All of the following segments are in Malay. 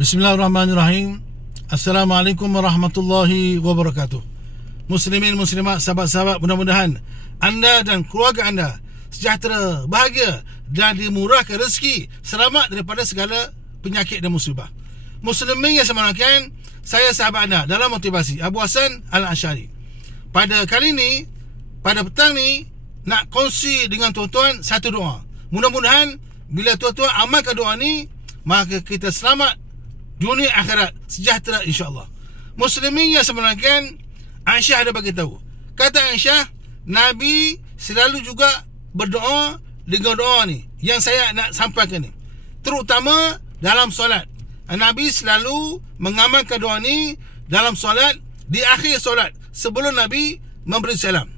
Bismillahirrahmanirrahim. Assalamualaikum warahmatullahi wabarakatuh. Muslimin, muslimat, sahabat-sahabat, mudah-mudahan anda dan keluarga anda sejahtera, bahagia dan dimurahkan rezeki, selamat daripada segala penyakit dan musibah. Muslimin yang semangatkan, saya sahabat anda dalam motivasi, Abu Hassan Al-Asy'ari. Pada kali ini, pada petang ni, nak kongsi dengan tuan-tuan satu doa. Mudah-mudahan bila tuan-tuan amalkan doa ni, maka kita selamat dunia akhirat, sejahtera insya-Allah. Muslimin yang sebenarnya, Aisyah ada bagi tahu. Kata Aisyah, Nabi selalu juga berdoa dengan doa ni yang saya nak sampaikan ni. Terutama dalam solat. Nabi selalu mengamalkan doa ni dalam solat, di akhir solat, sebelum Nabi memberi salam.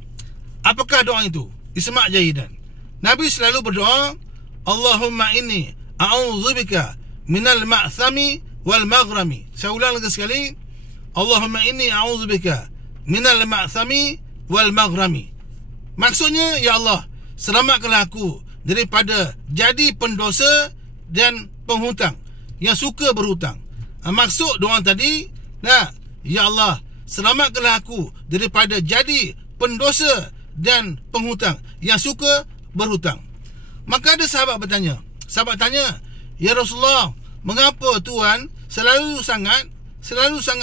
Apakah doa itu? Isma' jahidan. Nabi selalu berdoa, Allahumma inni a'udzubika minal ma'thami wal maghrami. Saya ulang lagi sekali, Allahumma inni a'udzubika minal ma'thami wal maghrami. Maksudnya, ya Allah, selamatkanlah aku daripada jadi pendosa dan penghutang yang suka berhutang. Maksud doa tadi, ya Allah, selamatkanlah aku daripada jadi pendosa dan penghutang yang suka berhutang. Maka ada sahabat bertanya, sahabat tanya, ya Rasulullah, mengapa Tuhan selalu sangat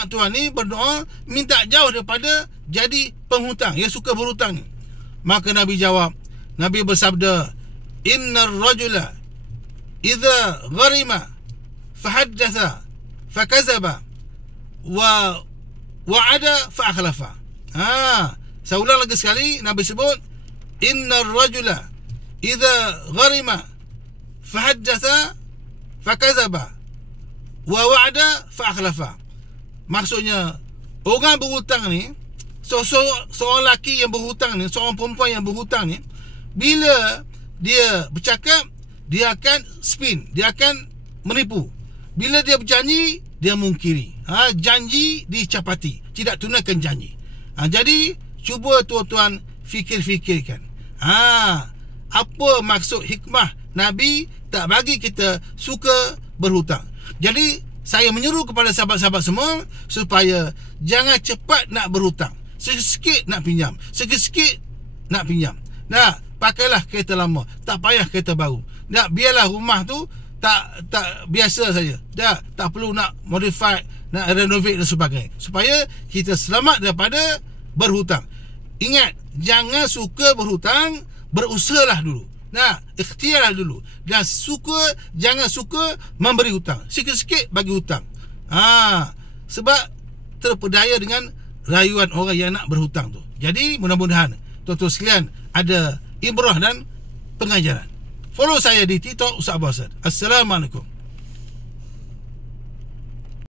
Tuhan ni berdoa minta jauh daripada jadi penghutang yang suka berhutang ni? Maka Nabi jawab, Nabi bersabda, innar rajula idza gharima fahaddatha fakazaba wa wa'ada fa akhlafa. Saya ulang lagi sekali. Nabi sebut, innar rajula idza gharima fahaddatha fakazaba wa wa'ada fa akhlafa. Maksudnya, orang berhutang ni, seorang lelaki yang berhutang ni, seorang perempuan yang berhutang ni, bila dia bercakap, dia akan spin, dia akan menipu. Bila dia berjanji, dia mungkiri. Janji dicapati, tidak tunaikan janji. Jadi cuba tuan-tuan fikir-fikirkan, apa maksud hikmah Nabi tak bagi kita suka berhutang. Jadi saya menyeru kepada sahabat-sahabat semua supaya jangan cepat nak berhutang. Sikit-sikit nak pinjam, sikit-sikit nak pinjam. Pakailah kereta lama, tak payah kereta baru. Biarlah rumah tu tak biasa saja. Tak perlu nak modify, nak renovate dan sebagainya, supaya kita selamat daripada berhutang. Ingat, jangan suka berhutang, berusahalah dulu. Ikhtiarlah dulu. Dan jangan suka memberi hutang. Sikit-sikit bagi hutang. Sebab terpedaya dengan rayuan orang yang nak berhutang tu. Jadi mudah-mudahan tuan-tuan sekalian ada ibrah dan pengajaran. Follow saya di TikTok Ustaz Abu Hassan. Assalamualaikum.